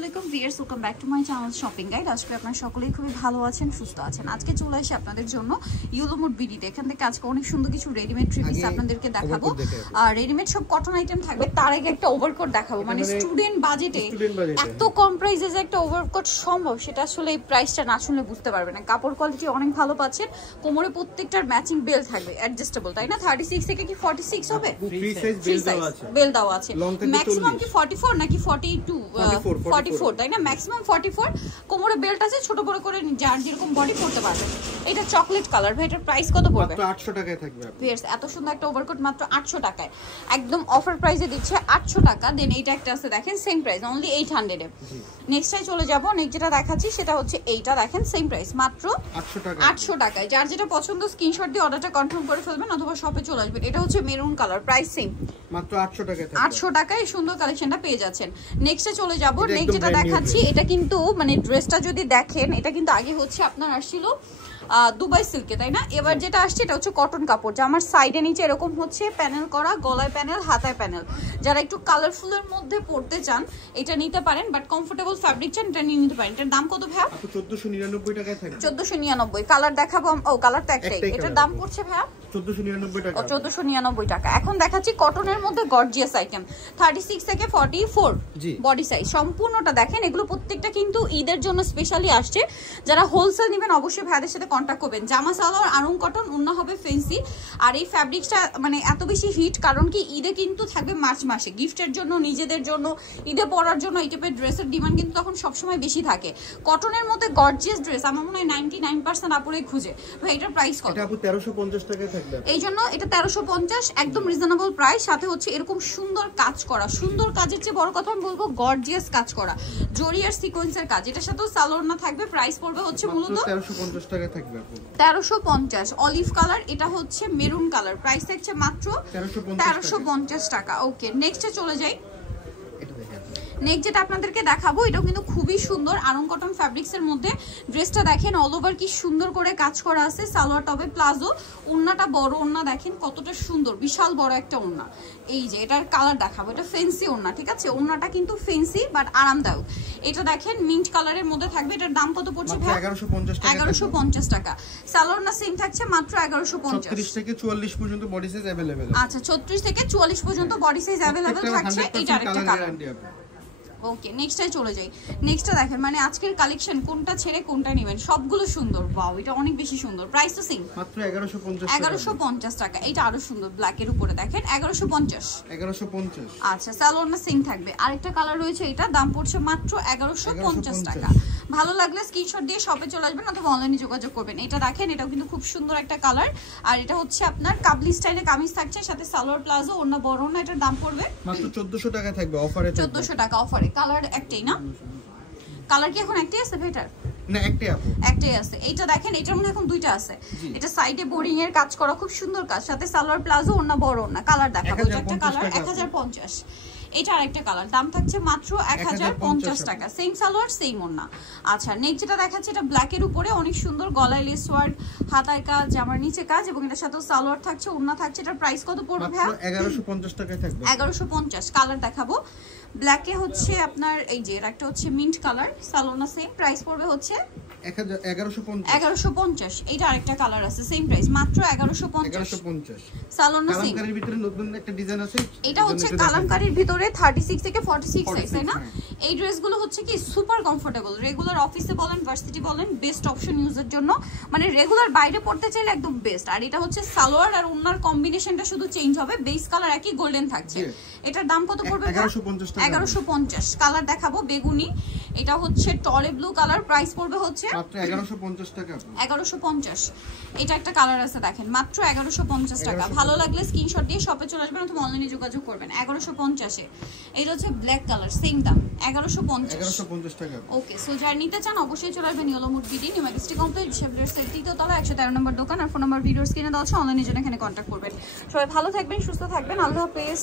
আলাইকুম viewers, welcome back to my channel shopping guide. আজকে আপনারা সকলেই খুবই ভালো আছেন, সুস্থ আছেন। আজকে চলে আসি আপনাদের জন্য ইয়েলো মুড বিডিতে। এখান থেকে আজকে অনেক সুন্দর কিছু রেডিমেড থ্রি পিস আপনাদেরকে দেখাবো। আর রেডিমেড সব কটন আইটেম থাকবে। তার আগে একটা ওভারকোট দেখাবো, মানে স্টুডেন্ট বাজেটে এত কম প্রাইসে যে একটা ওভারকোট সম্ভব সেটা আসলে এই প্রাইসটা না শুনলে বুঝতে পারবেন না। কাপড় কোয়ালিটি অনেক ভালো পাচ্ছেন। কোমরে প্রত্যেকটার ম্যাচিং বেল থাকবে, অ্যাডজাস্টেবল, তাই না? 36 থেকে কি 46 হবে? ফ্রি সাইজ বেল দেওয়া আছে। ম্যাক্সিমাম কি 44 নাকি 42? 44, তাই না? ম্যাক্সিমাম 44। কোমরে বেল্ট আছে, ছোট বড় করে যার যেরকম বডি পড়তে পারবে। এটা চকলেট কালার। ভাই এটার প্রাইস কত পড়বে? মাত্র 800 টাকায় থাকবে। ভিউয়ার্স, এত সুন্দর একটা ওভারকোট মাত্র 800 টাকায়, একদম অফার প্রাইসে দিচ্ছে 800 টাকা। দেন এইটা একটা আছে দেখেন, সেম প্রাইস, অনলি 800 এ। নেক্সটটাই চলে যাব। নেক্সট যেটা দেখাচ্ছি সেটা হচ্ছে এইটা, দেখেন সেম প্রাইস, মাত্র 800 টাকায়। যার যেটা পছন্দ স্ক্রিনশট দিয়ে অর্ডারটা কনফার্ম করে ফেলবেন অথবা শপে চলে আসবেন। এটা হচ্ছে মেরুন কালার, প্রাইস সেম, মাত্র 800 টাকায় থাকবে। 800 টাকায় সুন্দর কালেকশনটা পেয়ে যাচ্ছেন। নেক্সটে চলে যাব। নেক্সট যেটা দেখাচ্ছি এটা কিন্তু মানে ড্রেসটা যদি দেখেন, এটা কিন্তু আগে হচ্ছে আপনার আসছিল দুবাই সিল্কে, তাই না? এবার যেটা আসছে এটা হচ্ছে কটন কাপড়, যা আমার সাইডে নিচে এরকম হচ্ছে প্যানেল করা, গলায় প্যানেল, হাতায় প্যানেল। যারা একটু কালারফুলের মধ্যে পড়তে চান এটা নিতে পারেন, বাট কমফোর্টেবল ফ্যাব্রিক চান এটা নিয়ে নিতে পারেন। এটার দাম কত ভাইয়া? 1499 টাকায় থাকবে। 1499। কালার দেখাবো। ও, কালার তো একটাই। এটার দাম পড়ছে ভাইয়া 1499 টাকা। 1499 টাকা। এখন দেখাচ্ছি কটনের মধ্যে গর্জিয়াস আইটেম, 36 থেকে 44 বডি সাইজ। সম্পূর্ণটা দেখেন। এগুলো প্রত্যেকটা কিন্তু ঈদের জন্য স্পেশালি আসছে। যারা হোলসেল নেবেন অবশ্যই ভাইদের সাথে কন্ট্যাক্ট করবেন। জামা সালোয়ার আরং কটন, ওন্না হবে ফেন্সি। আর এই ফ্যাব্রিক্সটা মানে এত বেশি হিট কারণ কি ঈদে কিন্তু থাকবে মার্চ মাসে, গিফটের জন্য, নিজেদের জন্য, ঈদে পরার জন্য এই টাইপের ড্রেসের ডিমান্ড কিন্তু তখন সবসময় বেশি থাকে। কটনের মধ্যে গর্জিয়াস ড্রেস আমার মনে হয় 99% আপুরে খুঁজে। ভাই এটার প্রাইস কত? এটা আপু 1350 টাকায় থাকবে। এই জন্য এটা 1350, একদম রিজনেবল প্রাইস। সাথে হচ্ছে এরকম সুন্দর কাজ করা, সুন্দর কাজের চেয়ে বড় কথা আমি বলবো গর্জিয়াস কাজ করা, জরি আর সিকোয়েন্সের কাজ। এটার সাথেও সালোয়ার না থাকবে। প্রাইস পড়বে হচ্ছে মূলত 1350 টাকায় থাকবে আপু। 1350। অলিভ কালার, এটা হচ্ছে মেরুন কালার। প্রাইস থাকছে মাত্র 1350 টাকা। ওকে, নেক্সটে চলে যাই। নেক্সট যেটা আপনাদেরকে দেখাবো এটাও কিন্তু খুবই সুন্দর, আরং কটন ফ্যাব্রিক্স এর মধ্যে। ড্রেসটা দেখেন অল ওভার কি সুন্দর করে কাজ করা আছে। সালোয়ার টপে প্লাজো, ওন্নাটা বড় ওন্না, দেখেন কতটা সুন্দর, বিশাল বড় একটা ওন্না। এই যে এটার কালার দেখাবো, এটা ফেন্সি ওন্না, ঠিক আছে? ওন্নাটা কিন্তু ফেন্সি বাট আরামদায়ক। এটা দেখেন মিন্ট কালারের মধ্যে থাকবে। এটার দাম কত পড়ছে ভাই? 1150 টাকা। সালোয়ার না সেম থাকছে, মাত্র 1150। 36 থেকে 44 পর্যন্ত বডি সাইজ अवेलेबल আছে। আচ্ছা, 36 থেকে 44 পর্যন্ত বডি সাইজ अवेलेबल থাকছে। এটা আরেকটা কালার। ওকে, নেক্সটে চলে যাই। নেক্সটটা দেখেন, মানে আজকের কালেকশন কোনটা ছেড়ে কোনটা নেবেন, সবগুলো সুন্দর। ওয়াও, এটা অনেক বেশি সুন্দর। প্রাইস তো সেম, মাত্র 1150 টাকা। 1150 টাকা। এটা আরো সুন্দর, ব্ল্যাক এর উপরে দেখেন 1150। আচ্ছা, সালোয়ার না সেম থাকবে। আরেকটা কালার রয়েছে, এটা দাম পড়ছে মাত্র 1150 টাকা। ভালো লাগলে স্ক্রিনশট দিয়ে শপে চলে আসবেন অথবা অনলাইনে যোগাযোগ করবেন। এটা দেখেন, এটাও কিন্তু খুব সুন্দর একটা কালার। আর এটা হচ্ছে আপনার কাবলি স্টাইলে কামিজ থাকছে, সাথে সালোয়ার প্লাজো, ওন্না বড় ওন্না। এটার দাম পড়বে মাত্র 1400 টাকা থাকবে অফারে। 1400 টাকা অফারে। কালার একটাই না? কালার কি এখন একটাই আছে বেটার? না, একটাই আপু, একটাই আছে। এইটা দেখেন, এটার মধ্যে এখন দুইটা আছে। এটা সাইডে বোরিং এর কাজ করা, খুব সুন্দর কাজ, সাথে সালোয়ার প্লাজো, ওন্না বড় ওন্না। কালার দেখাবো। এটা একটা কালার 1050। এটা আরেকটা কালার, দাম থাকছে মাত্র 1050 টাকা। সেম সালোয়ার সেম ওন্না। আচ্ছা, নেক্সট যেটা দেখাচ্ছি এটা ব্ল্যাক এর উপরে, অনেক সুন্দর, গলায় লেস ওয়ার্ক, হাতায় কাজ, জামার নিচে কাজ, এবং এটার সাথে সালোয়ার থাকছে, ওন্না থাকছে। এটার প্রাইস কত পড়বে ভাই? 1150 টাকায় থাকবে। 1150। কালার দেখাবো। ব্ল্যাকে হচ্ছে আপনার এই যে একটা হচ্ছে মিন্ট কালার, সালোনা সেম। প্রাইস পড়বে হচ্ছে 1150। এটা আরেকটা কালার আছে, সেম প্রাইস, মাত্র 1150। সালোনা সেম। কালামকারীর ভিতরে নতুন একটা ডিজাইন আছে। এটা হচ্ছে কালামকারীর ভিতরে 36 থেকে 46 সাইজ, তাই না? এই ড্রেসগুলো হচ্ছে কি সুপার কমফোর্টেবল। রেগুলার অফিসে বলেন, ভার্সিটি বলেন, বেস্ট অপশন ইউজের জন্য। মানে রেগুলার বাইরে পড়তে চাইলে একদম বেস্ট। আর এটা হচ্ছে সালোয়ার আর ওন্নার কম্বিনেশনটা শুধু চেঞ্জ হবে, বেস কালার একই, গোল্ডেন থাকছে। এটার দাম কত পড়বে? 1150। কালার দেখাবো বেগুনি, এটা হচ্ছে টরে ব্লু কালার। প্রাইস পড়বে হচ্ছে মাত্র 1150 টাকা। 1150। এটা একটা কালার আছে দেখেন, মাত্র 1150 টাকা। ভালো লাগলে স্ক্রিনশট দিয়ে শপে চলে আসবেন অথবা অনলাইনে যোগাযোগ করবেন। 1150 এ। এটা হচ্ছে ব্ল্যাক কালার, সেম দাম 1150 টাকা। ওকে, সো যারা নিতে চান অবশ্যই চলে আসবেন yellow mood BD, new majestic complex, শেভলের সেট 3 তলা, 113 নম্বর দোকান। আর ফোন নাম্বার ভিডিওর স্ক্রিনে দেওয়া আছে, অনলাইনে জন্য এখানে কন্ট্যাক্ট করবেন। সবাই ভালো থাকবেন, সুস্থ থাকবেন। আল্লাহ হাফেজ।